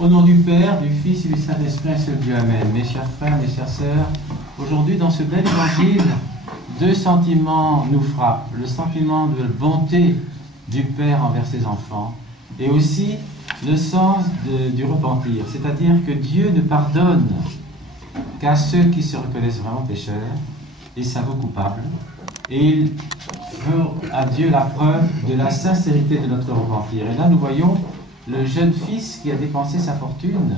Au nom du Père, du Fils et du Saint-Esprit, un seul Dieu, Amen. Mes chers frères, mes chères sœurs, aujourd'hui dans ce bel évangile, deux sentiments nous frappent. Le sentiment de bonté du Père envers ses enfants et aussi le sens du repentir. C'est-à-dire que Dieu ne pardonne qu'à ceux qui se reconnaissent vraiment pécheurs et s'avouent coupables. Et il veut à Dieu la preuve de la sincérité de notre repentir. Et là, nous voyons le jeune fils qui a dépensé sa fortune,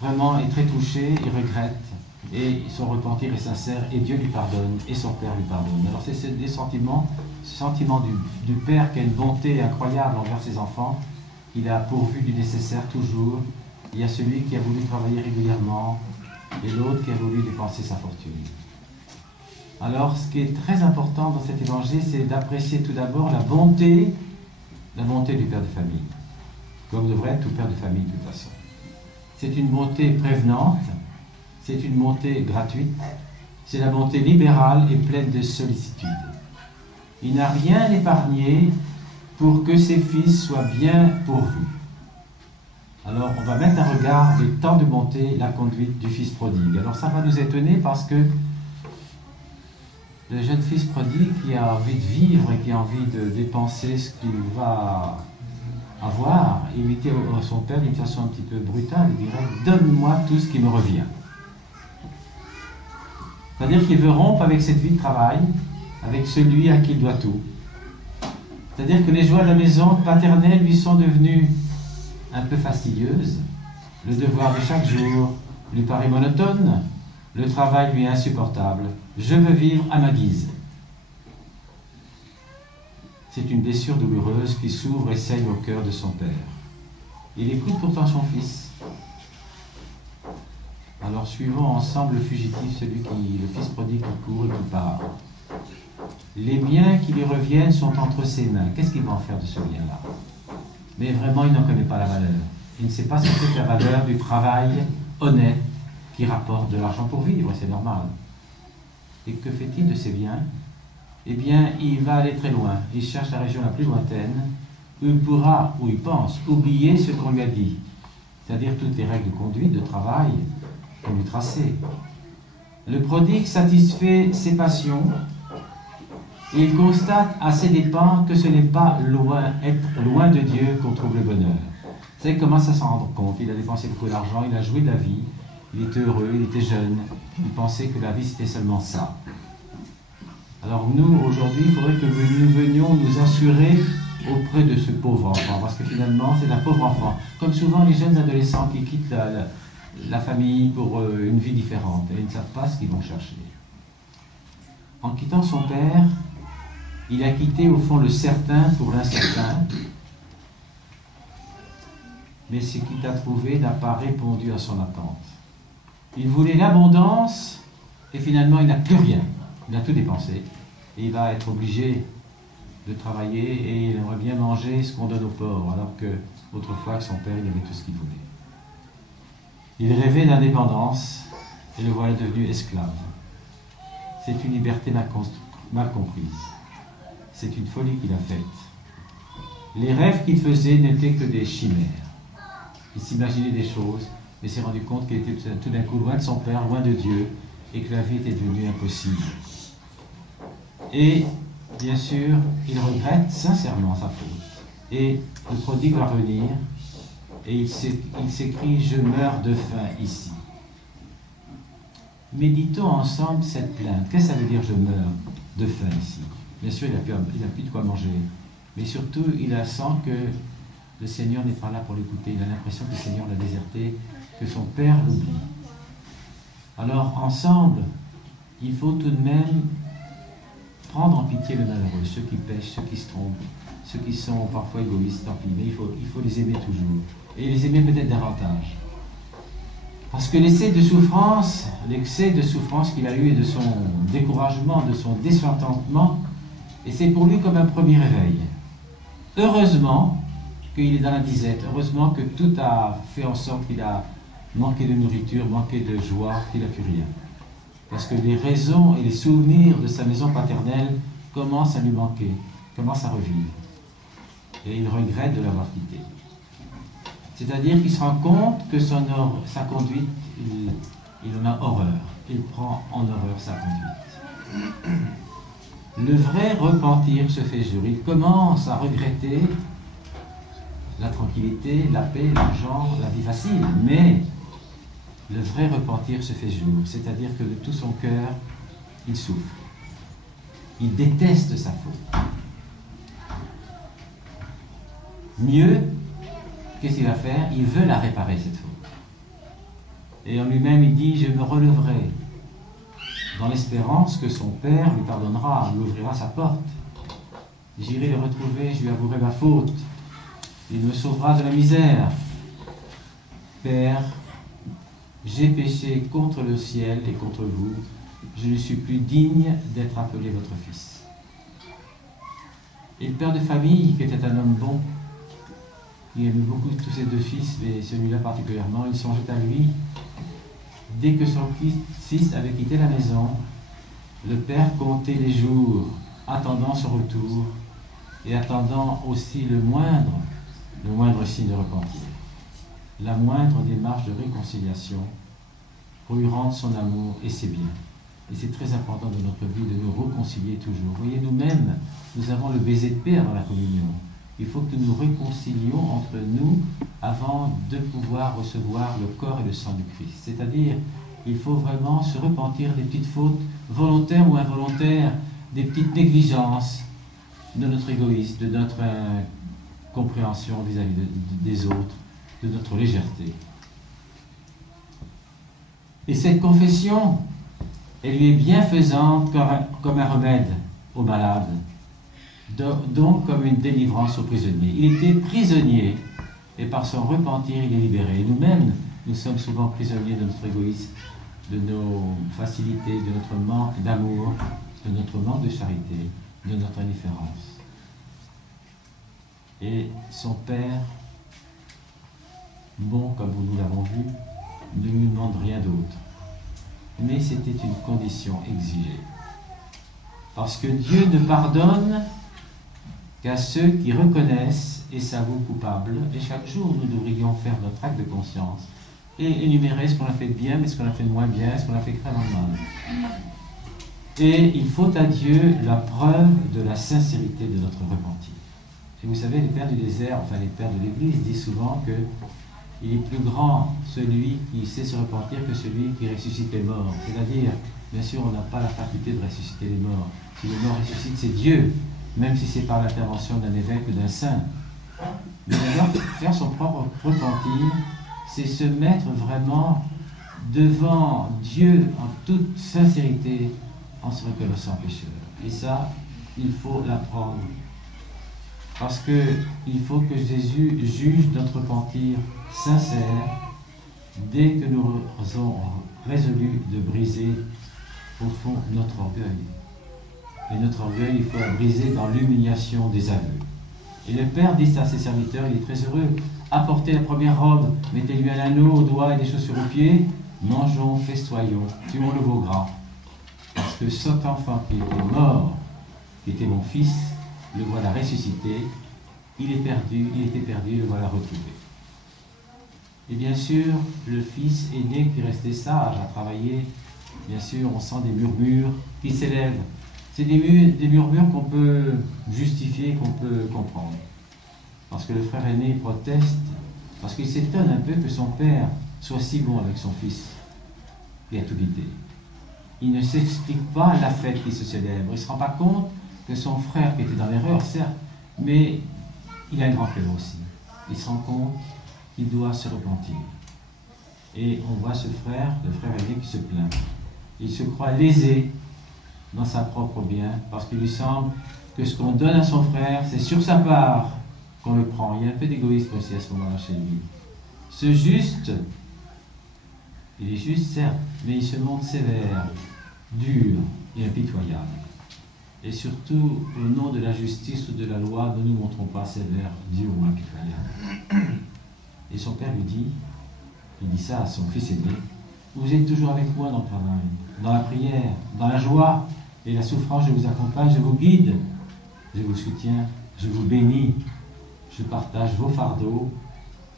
vraiment est très touché, il regrette, et son repentir est sincère, et Dieu lui pardonne, et son Père lui pardonne. Alors c'est des sentiments, ce sentiment du Père qui a une bonté incroyable envers ses enfants, il a pourvu du nécessaire toujours. Il y a celui qui a voulu travailler régulièrement, et l'autre qui a voulu dépenser sa fortune. Alors ce qui est très important dans cet évangile, c'est d'apprécier tout d'abord la bonté du père de famille, comme devrait être tout père de famille de toute façon. C'est une bonté prévenante, c'est une bonté gratuite, c'est la bonté libérale et pleine de sollicitude. Il n'a rien épargné pour que ses fils soient bien pourvus. Alors on va mettre en regard de tant de bonté la conduite du fils prodigue. Alors ça va nous étonner parce que le jeune fils prodigue qui a envie de vivre et qui a envie de dépenser ce qu'il va avoir, il dit à son père d'une façon un petit peu brutale, il dirait « Donne-moi tout ce qui me revient ». C'est-à-dire qu'il veut rompre avec cette vie de travail, avec celui à qui il doit tout. C'est-à-dire que les joies de la maison paternelle lui sont devenues un peu fastidieuses, le devoir de chaque jour lui paraît monotone, le travail lui est insupportable. Je veux vivre à ma guise. C'est une blessure douloureuse qui s'ouvre et saigne au cœur de son père. Il écoute pourtant son fils. Alors suivons ensemble le fugitif, le fils prodigue qui court et qui part. Les biens qui lui reviennent sont entre ses mains. Qu'est-ce qu'il va en faire de ce bien-là? Mais vraiment, il n'en connaît pas la valeur. Il ne sait pas ce que c'est la valeur du travail honnête qui rapporte de l'argent pour vivre, c'est normal. Et que fait-il de ces biens? Eh bien, il va aller très loin. Il cherche la région la plus lointaine, où il pourra, où il pense, oublier ce qu'on lui a dit. C'est-à-dire toutes les règles de conduite, de travail, qu'on lui traçait. Le prodigue satisfait ses passions, et il constate à ses dépens que ce n'est pas être loin de Dieu qu'on trouve le bonheur. Vous savez comment ça s'en rendre compte? Il a dépensé beaucoup d'argent, il a joué de la vie, il était heureux, il était jeune, il pensait que la vie c'était seulement ça. Alors nous, aujourd'hui, il faudrait que nous venions nous assurer auprès de ce pauvre enfant, parce que finalement c'est un pauvre enfant. Comme souvent les jeunes adolescents qui quittent la famille pour une vie différente, et ils ne savent pas ce qu'ils vont chercher. En quittant son père, il a quitté au fond le certain pour l'incertain, mais ce qu'il a trouvé n'a pas répondu à son attente. Il voulait l'abondance et finalement il n'a plus rien. Il a tout dépensé et il va être obligé de travailler et il aimerait bien manger ce qu'on donne aux pauvres, alors que autrefois son père il avait tout ce qu'il voulait. Il rêvait d'indépendance et le voilà devenu esclave. C'est une liberté mal comprise. C'est une folie qu'il a faite. Les rêves qu'il faisait n'étaient que des chimères. Il s'imaginait des choses, mais s'est rendu compte qu'il était tout d'un coup loin de son père, loin de Dieu, et que la vie était devenue impossible. Et, bien sûr, il regrette sincèrement sa faute. Et le prodigue va revenir, et il s'écrie « Je meurs de faim ici ». Méditons ensemble cette plainte. Qu'est-ce que ça veut dire « Je meurs de faim ici » ? Bien sûr, il n'a plus de quoi manger, mais surtout, il sent que le Seigneur n'est pas là pour l'écouter. Il a l'impression que le Seigneur l'a déserté, que son Père l'oublie. Alors, ensemble, il faut tout de même prendre en pitié le malheureux, ceux qui pêchent, ceux qui se trompent, ceux qui sont parfois égoïstes, tant pis, mais il faut les aimer toujours. Et les aimer peut-être davantage. Parce que l'excès de souffrance qu'il a eu et de son découragement, de son désentendement, et c'est pour lui comme un premier réveil. Heureusement qu'il est dans la disette, heureusement que tout a fait en sorte qu'il a manqué de nourriture, manqué de joie, qu'il n'a plus rien. Parce que les raisons et les souvenirs de sa maison paternelle commencent à lui manquer, commencent à revivre. Et il regrette de l'avoir quitté. C'est-à-dire qu'il se rend compte que sa conduite, il en a horreur. Il prend en horreur sa conduite. Le vrai repentir se fait jour. Il commence à regretter la tranquillité, la paix, l'argent, la vie facile. Mais le vrai repentir se fait jour. C'est-à-dire que de tout son cœur, il souffre. Il déteste sa faute. Mieux, qu'est-ce qu'il va faire? Il veut la réparer, cette faute. Et en lui-même, il dit, je me releverai, dans l'espérance que son père lui pardonnera, lui ouvrira sa porte. J'irai le retrouver, je lui avouerai ma faute. Il me sauvera de la misère. Père, j'ai péché contre le ciel et contre vous. Je ne suis plus digne d'être appelé votre fils. Et le père de famille, qui était un homme bon, il aimait beaucoup tous ses deux fils, mais celui-là particulièrement, il songeait à lui. Dès que son fils avait quitté la maison, le père comptait les jours, attendant son retour, et attendant aussi le moindre signe de repentir, la moindre démarche de réconciliation, pour lui rendre son amour et ses biens. Et c'est très important dans notre vie de nous réconcilier toujours. Vous voyez, nous-mêmes, nous avons le baiser de paix dans la communion. Il faut que nous nous réconcilions entre nous avant de pouvoir recevoir le corps et le sang du Christ. C'est-à-dire, il faut vraiment se repentir des petites fautes, volontaires ou involontaires, des petites négligences de notre égoïsme, de notre compréhension vis-à-vis des autres, de notre légèreté. Et cette confession, elle lui est bienfaisante comme un remède aux malades, donc comme une délivrance aux prisonniers. Il était prisonnier, et par son repentir, il est libéré. Et nous-mêmes, nous sommes souvent prisonniers de notre égoïsme, de nos facilités, de notre manque d'amour, de notre manque de charité, de notre indifférence. Et son père, bon comme nous l'avons vu, ne lui demande rien d'autre. Mais c'était une condition exigée. Parce que Dieu ne pardonne qu'à ceux qui reconnaissent et s'avouent coupables. Et chaque jour, nous devrions faire notre acte de conscience et énumérer ce qu'on a fait de bien, mais ce qu'on a fait de moins bien, ce qu'on a fait vraiment mal. Et il faut à Dieu la preuve de la sincérité de notre repentir. Et vous savez, les pères du désert, enfin les pères de l'Église, disent souvent que il est plus grand celui qui sait se repentir que celui qui ressuscite les morts. C'est-à-dire, bien sûr, on n'a pas la faculté de ressusciter les morts. Si les morts ressuscitent, c'est Dieu, même si c'est par l'intervention d'un évêque ou d'un saint. Mais d'abord, faire son propre repentir, c'est se mettre vraiment devant Dieu en toute sincérité, en se reconnaissant pécheur. Et ça, il faut l'apprendre. Parce qu'il faut que Jésus juge notre repentir sincère dès que nous avons résolu de briser au fond notre orgueil. Et notre orgueil, il faut la briser dans l'humiliation des aveux. Et le Père dit à ses serviteurs, il est très heureux, apportez la première robe, mettez-lui un anneau aux doigts et des chaussures aux pieds, mangeons, festoyons, tuons le veau gras. Parce que cet enfant qui était mort, qui était mon fils, le voilà ressuscité, il était perdu, le voilà retrouvé. Et bien sûr, le fils aîné qui restait sage à travailler, bien sûr, on sent des murmures qui s'élèvent. C'est des murmures qu'on peut justifier, qu'on peut comprendre. Parce que le frère aîné proteste, parce qu'il s'étonne un peu que son père soit si bon avec son fils et a tout quitté. Il ne s'explique pas la fête qui se célèbre. Il ne se rend pas compte que son frère, qui était dans l'erreur, certes, mais il a un grand cœur aussi. Il se rend compte qu'il doit se repentir. Et on voit ce frère, le frère aîné, qui se plaint. Il se croit lésé dans sa propre bien, parce qu'il lui semble que ce qu'on donne à son frère, c'est sur sa part qu'on le prend. Il y a un peu d'égoïsme aussi à ce moment-là chez lui. Ce juste, il est juste, certes, mais il se montre sévère, dur et impitoyable. Et surtout, au nom de la justice ou de la loi, ne nous montrons pas sévères, durs ou impitoyables. Et son père lui dit, il dit ça à son fils aîné, vous êtes toujours avec moi dans le travail, dans la prière, dans la joie et la souffrance, je vous accompagne, je vous guide, je vous soutiens, je vous bénis, je partage vos fardeaux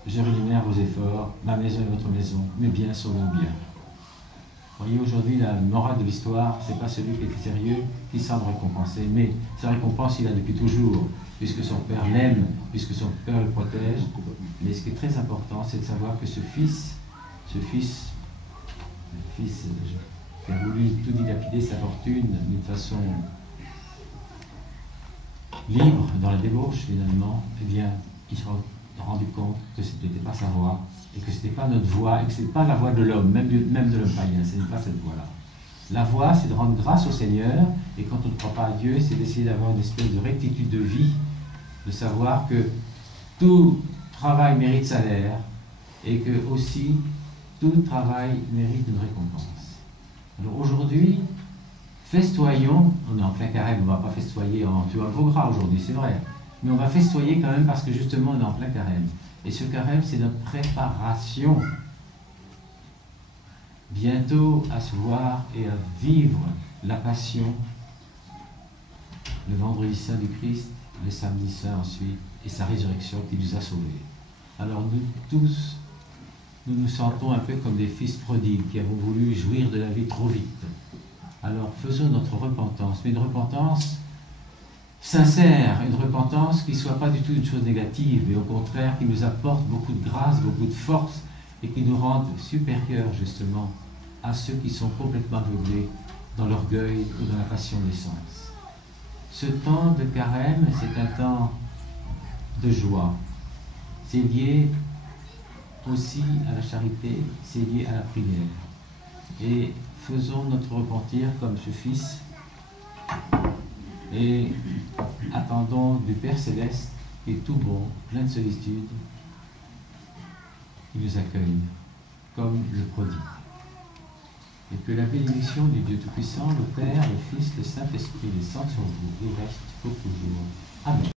je rémunère vos efforts, ma maison est votre maison, mes biens sont vos biens. Vous voyez, aujourd'hui, la morale de l'histoire, c'est pas celui qui est sérieux qui semble récompenser, mais sa récompense, il a depuis toujours, puisque son père l'aime, puisque son père le protège. Mais ce qui est très important, c'est de savoir que ce fils qui a voulu tout dilapider sa fortune d'une façon libre, dans la débauche finalement, eh bien, il s'est rendu compte que ce n'était pas sa voie, et que ce n'était pas notre voie, et que ce n'était pas la voie de l'homme, même de l'homme païen, ce n'est pas cette voie-là. La voie, c'est de rendre grâce au Seigneur, et quand on ne croit pas à Dieu, c'est d'essayer d'avoir une espèce de rectitude de vie, de savoir que tout travail mérite salaire, et que aussi tout travail mérite une récompense. Alors aujourd'hui, festoyons, on est en plein carême, on ne va pas festoyer en tuant le veau gras aujourd'hui, c'est vrai, mais on va festoyer quand même parce que justement on est en plein carême. Et ce carême, c'est notre préparation bientôt à se voir et à vivre la passion, le vendredi saint du Christ, le samedi saint ensuite, et sa résurrection qui nous a sauvés. Alors nous tous, nous nous sentons un peu comme des fils prodigues qui avons voulu jouir de la vie trop vite. Alors faisons notre repentance, mais une repentance sincère, une repentance qui ne soit pas du tout une chose négative, mais au contraire qui nous apporte beaucoup de grâce, beaucoup de force, et qui nous rende supérieurs justement à ceux qui sont complètement aveuglés dans l'orgueil ou dans la passion des sens. Ce temps de carême, c'est un temps de joie. C'est lié aussi à la charité, c'est lié à la prière. Et faisons notre repentir comme ce Fils et attendons du Père Céleste qui est tout bon, plein de solitude, qui nous accueille comme le prodigue. Et que la bénédiction du Dieu Tout-Puissant, le Père, le Fils, le Saint-Esprit, descende sur vous et reste pour toujours. Amen.